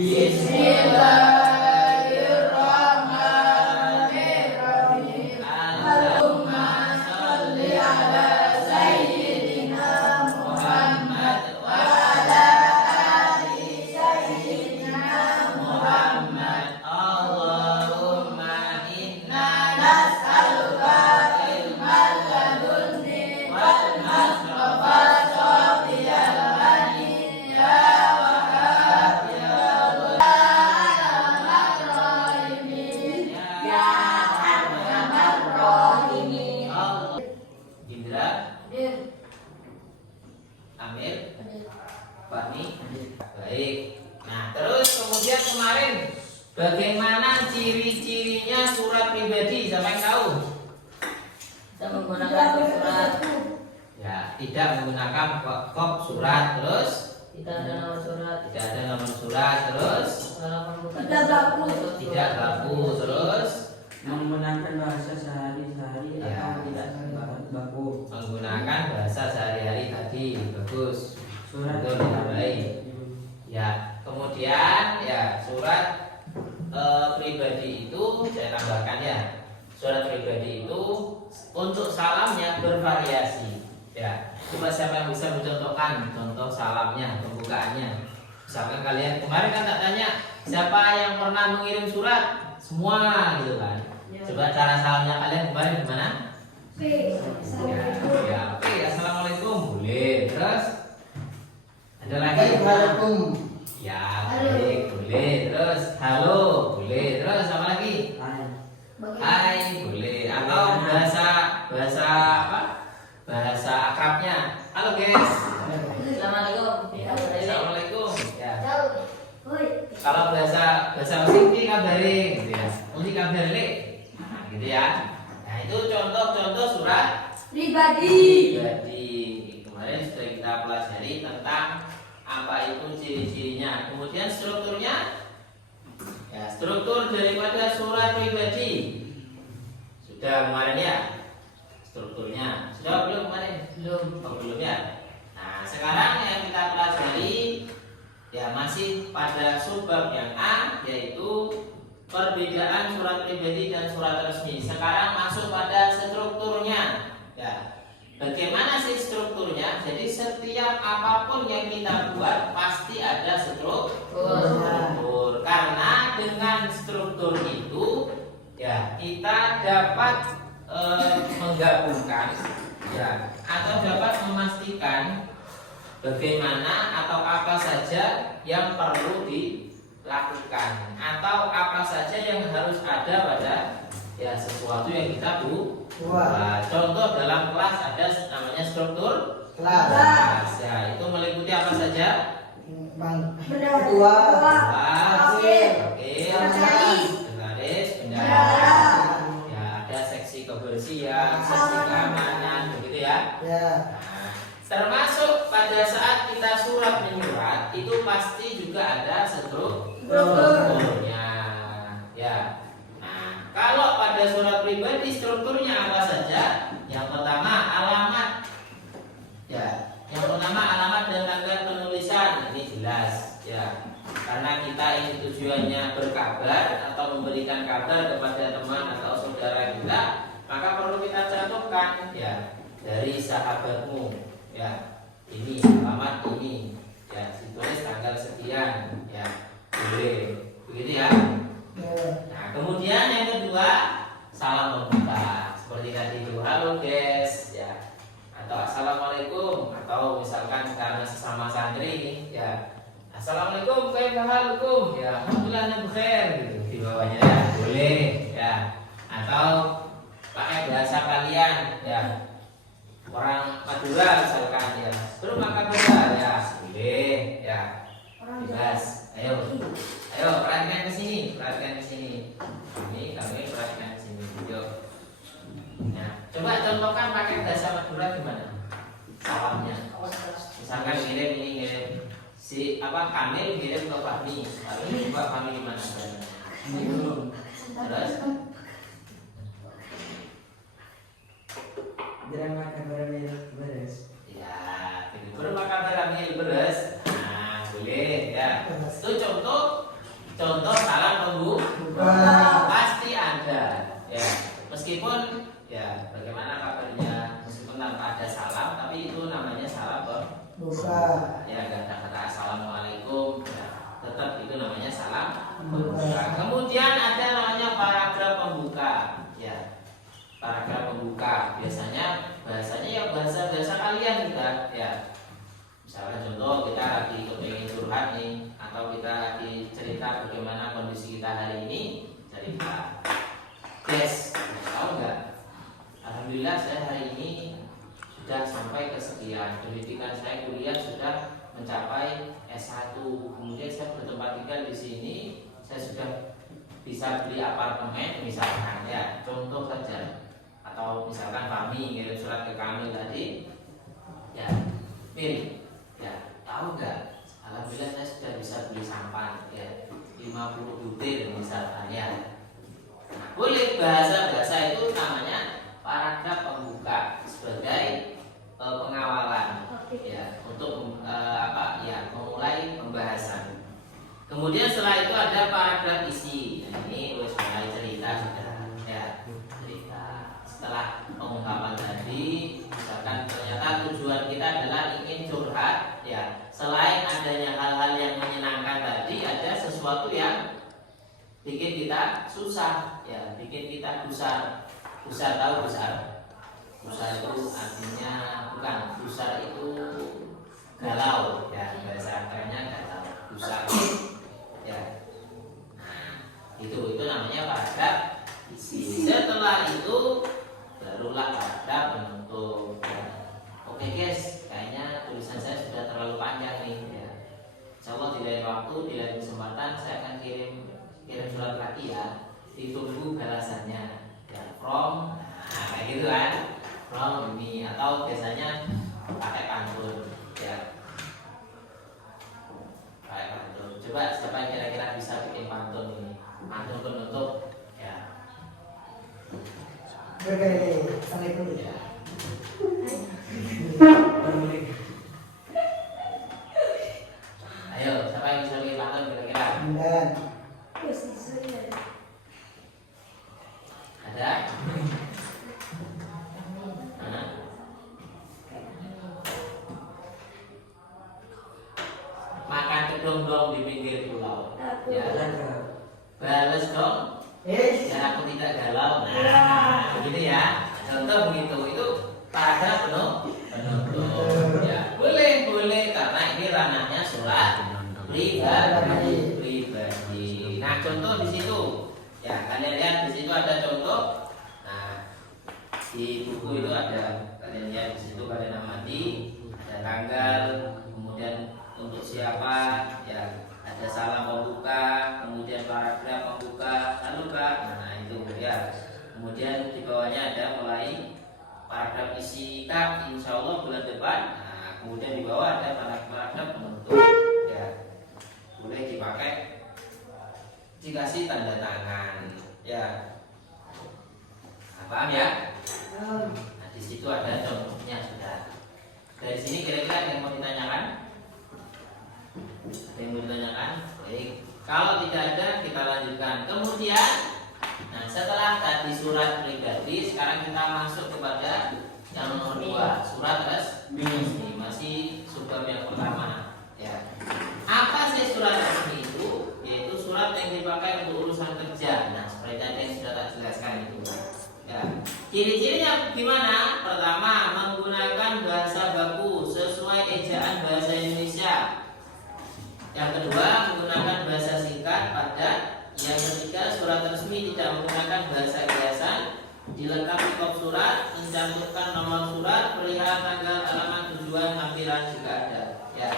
Bismillahirrahmanirrahim. Allahumma sholli ala sayyidina Muhammad wa ala ali sayyidina Muhammad. Allahumma inna nas'aluka ilman ladunni wal Mustafa shofiyal mani ya Wahhab ya Indra, Amir, Fahmi, baik. Nah, terus kemudian kemarin bagaimana ciri-cirinya surat pribadi? Siapa yang tahu? Kita menggunakan surat, Ya, tidak menggunakan kop surat, terus tidak ada nomor surat, tidak ada nomor surat, terus halaman bukan Tidak baku. tidak baku, terus menggunakan bahasa sehari-hari Ya. atau tidak baku. menggunakan bahasa sehari-hari tadi. Bagus. Surat Betul, ya, baik. Ya, kemudian ya surat pribadi itu saya tambahkan ya. Surat pribadi itu untuk salamnya bervariasi. Ya, coba siapa yang bisa mencontohkan contoh salamnya, pembukaannya. Misalkan kalian kemarin kan tak tanya siapa yang pernah mengirim surat, semua gitu kan. Coba cara salamnya kalian kemarin gimana? Ya, oke, assalamualaikum boleh. Terus ada lagi? Ya, baik, boleh. Terus halo boleh. Terus apa lagi? Hai boleh. Atau bahasa bahasa apa? Bahasa akrabnya. Halo guys. Assalamualaikum. Ya, assalamualaikum. Ya. Kalau bahasa asing ki kabaring gitu ya. Mesti kabare. Nah, gitu ya. Nah, itu contoh-contoh surat Pribadi. pribadi. Kemarin sudah kita pelajari tentang apa itu ciri-cirinya. Kemudian strukturnya. Ya, struktur daripada surat pribadi. Sudah kemarin ya. Strukturnya. Sudah belum kemarin? Belum. Oh, belum ya. Nah, sekarang yang kita pelajari ya masih pada subbab yang A, yaitu perbedaan surat pribadi dan surat resmi. Sekarang masuk pada strukturnya. Ya, bagaimana sih strukturnya? Jadi setiap apapun yang kita buat pasti ada struktur. Karena dengan struktur itu ya kita dapat menggabungkan ya atau dapat memastikan bagaimana atau apa saja yang perlu dilakukan atau apa saja yang harus ada pada ya sesuatu yang kita buat. Contoh dalam kelas ada namanya struktur kelas. Ya, itu meliputi apa saja? Sekretaris, bendahara. Ya, ada seksi kebersihan, seksi keamanan, begitu ya. Nah, termasuk pada saat kita surat menyurat itu pasti juga ada strukturnya. Ya. Nah, kalau pada surat pribadi strukturnya apa saja? Yang pertama alamat. Ya, yang pertama alamat dan tanggal penulisan ini jelas. Ya, karena kita ini tujuannya berkabar atau memberikan kabar kepada teman atau saudara kita, maka perlu kita cantumkan ya dari sahabatmu. Ya, ini alamat ini. Ya, ditulis tanggal sekian. Ya, boleh. Begitu ya. Nah, kemudian yang kedua salam pembuka. Seperti tadi itu, halo guys, ya. Atau assalamualaikum atau misalkan karena sesama santri ya. Assalamualaikum, kaifa halukum? Ya, alhamdulillah ana bikhair gitu di bawahnya ya. Boleh ya. Atau pakai bahasa kalian ya. Orang Madura misalkan ya. Berumah kabar ya. Boleh ya. Bebas. Ayo. Ayo perhatikan ke sini, perhatikan ke sini. Ini kami perhatikan ke sini. Yuk. Nah, coba contohkan pakai bahasa Madura gimana? Salamnya. Misalkan ngirim ini ngirim si apa Kamil ngirim ke Fahmi. Lalu coba Fahmi gimana? Terus Jangan kabar beres. ya, berumah kabar Kamil beres. Nah, boleh ya. Itu contoh contoh salam pembuka pasti ada ya, meskipun ya bagaimana kabarnya, meskipun tanpa ada salam tapi itu namanya salam pembuka ya, nggak ada kata assalamualaikum ya, tetap itu namanya salam pembuka. Kemudian ada namanya paragraf pembuka ya, paragraf pembuka biasanya bahasanya ya bahasa kalian juga ya. Misalnya contoh kita lagi kepengen curhat nih, atau kita lagi cerita bagaimana kondisi kita hari ini, cerita, guys, tahu nggak? Alhamdulillah saya hari ini sudah sampai ke sekian, pendidikan saya kuliah sudah mencapai S1, kemudian saya bertempat tinggal di sini, saya sudah bisa beli apartemen misalkan ya, contoh saja. Atau misalkan kami ngirim surat ke kami tadi, ya, mirip. Ya, tahu nggak? Alhamdulillah saya sudah bisa beli sampan ya 50 butir misalkan ya. Nah, boleh bahasa itu namanya paragraf pembuka sebagai pengawalan ya, untuk apa ya, memulai pembahasan. Kemudian setelah itu ada paragraf isi. Nah, ini harus mulai cerita sudah ya, cerita. Setelah pengungkapan tadi, misalkan ternyata tujuan kita adalah ingin curhat ya, selain adanya hal-hal yang menyenangkan tadi, ada sesuatu yang bikin kita susah ya, bikin kita gusar. Gusar, tahu gusar? Gusar itu artinya, bukan, gusar itu galau ya, bahasa kerennya galau, gusar ya. Nah, itu namanya paragraf isi. Setelah itu barulah paragraf penutup ya. Oke guys, kayaknya tulisan saya sudah terlalu panjang nih ya. Insyaallah di lain waktu, di lain kesempatan saya akan kirim surat lagi ya. Ditunggu balasannya ya, from kayak gitu kan, from ini, atau biasanya pakai pantun ya, pakai pantun. Coba siapa yang kira-kira bisa bikin pantun ini, pantun penutup ya. Assalamualaikum. Ya. Ayo, siapa yang bisa bikin pantun kira-kira? Ada? Hah? Makan kedong-dong di pinggir pulau. Ya. Bales dong. Ya, aku tidak galau. Nah, begitu ya. Contoh begitu. Itu paragraf penutup. Ya, boleh karena ini ranahnya surat pribadi. Nah, contoh di situ. Ya, kalian lihat di situ ada contoh. Nah, di buku itu ada, kalian lihat di situ kalian amati, ada tanggal, kemudian untuk siapa, ya, ada salam pembuka, kemudian paragraf pembuka, lalu Kak, nah itu ya. Kemudian di bawahnya ada mulai paragraf isi Kak, insya Allah bulan depan. Nah, kemudian di bawah ada paragraf penutup, ya, boleh dipakai, dikasih tanda tangan, ya. Nah, paham ya? Nah, di situ ada contohnya sudah. Dari sini kira-kira ada yang mau ditanyakan? Ada yang mau ditanyakan? Baik. Kalau tidak ada, kita lanjutkan. Kemudian, nah setelah tadi surat pribadi, sekarang kita masuk kepada yang nomor 2, surat resmi. Masih subbab yang pertama. Ya. Apa sih surat resmi itu? Yaitu surat yang dipakai untuk urusan kerja. Nah, seperti tadi yang sudah tak jelaskan itu. Ya. Ciri-cirinya gimana? Pertama, menggunakan bahasa baku sesuai ejaan bahasa Indonesia. Yang kedua, menggunakan bahasa singkat, padat. Yang ketiga, surat resmi tidak menggunakan bahasa hiasan. Dilengkapi kop surat, mencantumkan nomor surat, perihal tanggal, alamat, tujuan, tampilan juga ada. Ya.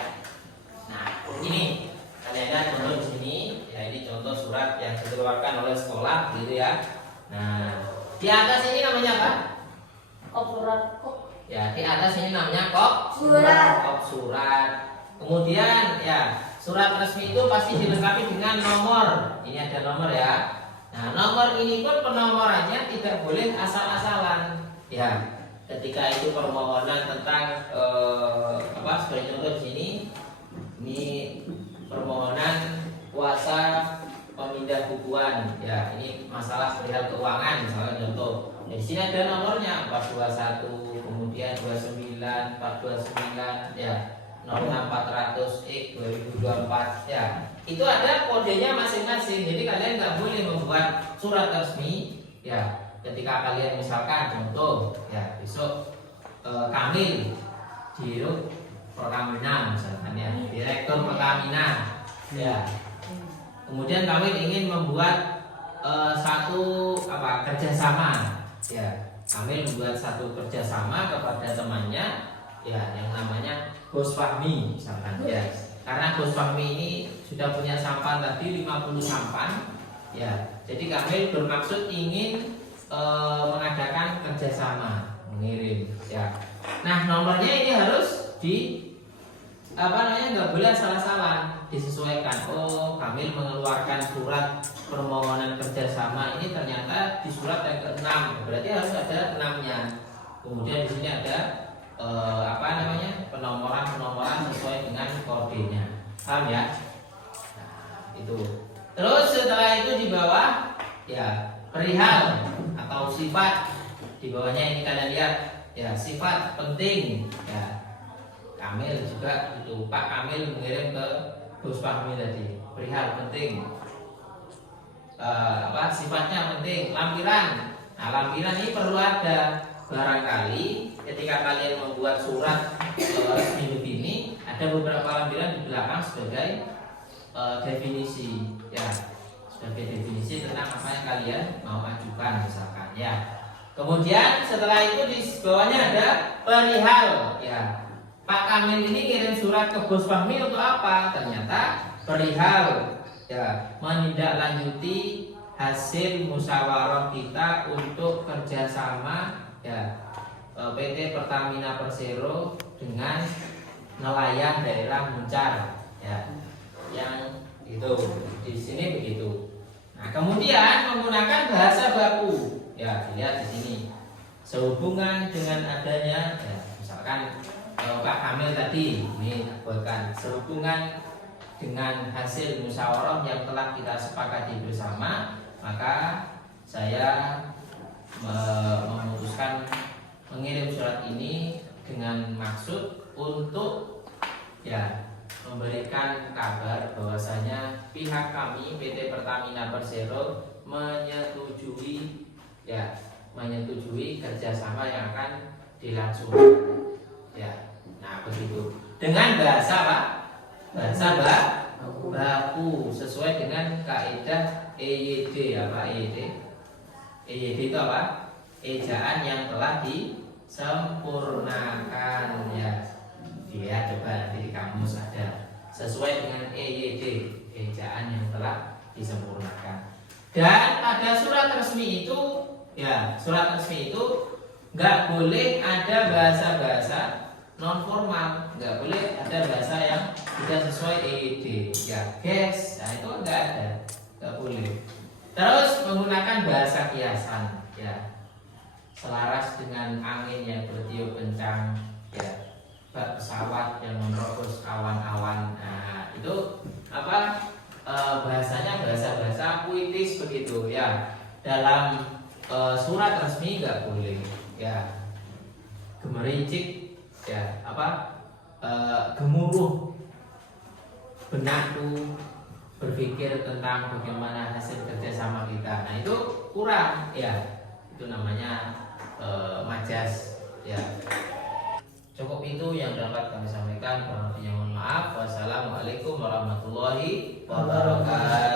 Nah, ini kalian lihat contoh di sini. Ya, ini contoh surat yang dikeluarkan oleh sekolah, gitu ya. Nah, di atas ini namanya apa? Kop surat. Ya, di atas ini namanya kop Surat. Kop surat. Kemudian ya, surat resmi itu pasti dilengkapi dengan nomor. Ini ada nomor ya. Nah, nomor ini pun penomorannya tidak boleh asal-asalan. Ya, ketika itu permohonan tentang apa? Sebagai contoh di sini, ini permohonan kuasa memindah bukuan. Ya, ini masalah perihal keuangan misalnya contoh. Di sini ada nomornya 421, kemudian 29, 429, ya 06400 2024 ya. Itu ada kodenya masing-masing. Jadi kalian nggak boleh membuat surat resmi ya. Ketika kalian misalkan contoh ya besok Kamil Dirut Pertamina misalkan ya, Direktur Pertamina ya. Kemudian Kamil ingin membuat satu kerjasama ya. Kamil membuat satu kerjasama kepada temannya ya yang namanya Bos Fahmi misalkan ya. Karena Bos Fahmi ini sudah punya sampan tadi 50 sampan ya. Jadi Kamil bermaksud ingin mengadakan kerjasama mengirim ya. Nah nomornya ini harus nggak boleh salah-salah, disesuaikan. Oh Kamil mengeluarkan surat permohonan kerjasama ini ternyata di surat yang ke-6, berarti harus ada 6-nya. Kemudian di sini ada penomoran sesuai dengan kodenya, paham ya? Nah, itu. Terus setelah itu di bawah ya perihal atau sifat, di bawahnya ini kalian lihat ya, sifat penting ya. Kamil juga itu, Pak Kamil mengirim ke Bos Fahmi tadi perihal penting. Sifatnya penting, lampiran. Nah lampiran ini perlu ada. Barangkali ketika kalian membuat surat resmi begini, ada beberapa lampiran di belakang sebagai definisi ya, sebagai definisi tentang apa yang kalian mau ajukan misalkan ya. Kemudian setelah itu di bawahnya ada perihal ya. Pak Kamil ini kirim surat ke Bos Fahmi untuk apa? Ternyata perihal ya, menindaklanjuti hasil musyawarah kita untuk kerjasama ya PT Pertamina Persero dengan nelayan daerah Muncar ya, yang itu di sini begitu. Nah kemudian menggunakan bahasa baku ya, dilihat di sini sehubungan dengan adanya ya, misalkan Pak Kamil tadi ini buatkan sehubungan dengan hasil musyawarah yang telah kita sepakati bersama, maka saya memutuskan mengirim surat ini dengan maksud untuk ya memberikan kabar bahwasanya pihak kami PT Pertamina Persero menyetujui kerjasama yang akan dilangsungkan ya. Nah begitu dengan bahasa Pak, bahasa baku sesuai dengan kaidah EYD apa EYD? EYD itu apa? Ejaan yang telah disempurnakan ya. Dia coba nanti di kamus ada sesuai dengan EYD, ejaan yang telah disempurnakan. Dan pada surat resmi itu ya, surat resmi itu nggak boleh ada bahasa-bahasa non formal, nggak boleh ada bahasa yang tidak sesuai EYD ya guys. Nah itu nggak ada, nggak boleh. Terus menggunakan bahasa kiasan ya, selaras dengan angin yang bertiup kencang ya, pesawat yang menerobos awan-awan. Nah itu bahasanya bahasa puitis begitu ya. Dalam surat resmi nggak boleh ya, gemericik ya, gemuruh benakku berpikir tentang bagaimana hasil kerjasama kita. Nah itu kurang ya, itu namanya majas ya. Cukup itu yang dapat kami sampaikan. Mohon maaf. Wassalamualaikum warahmatullahi wabarakatuh.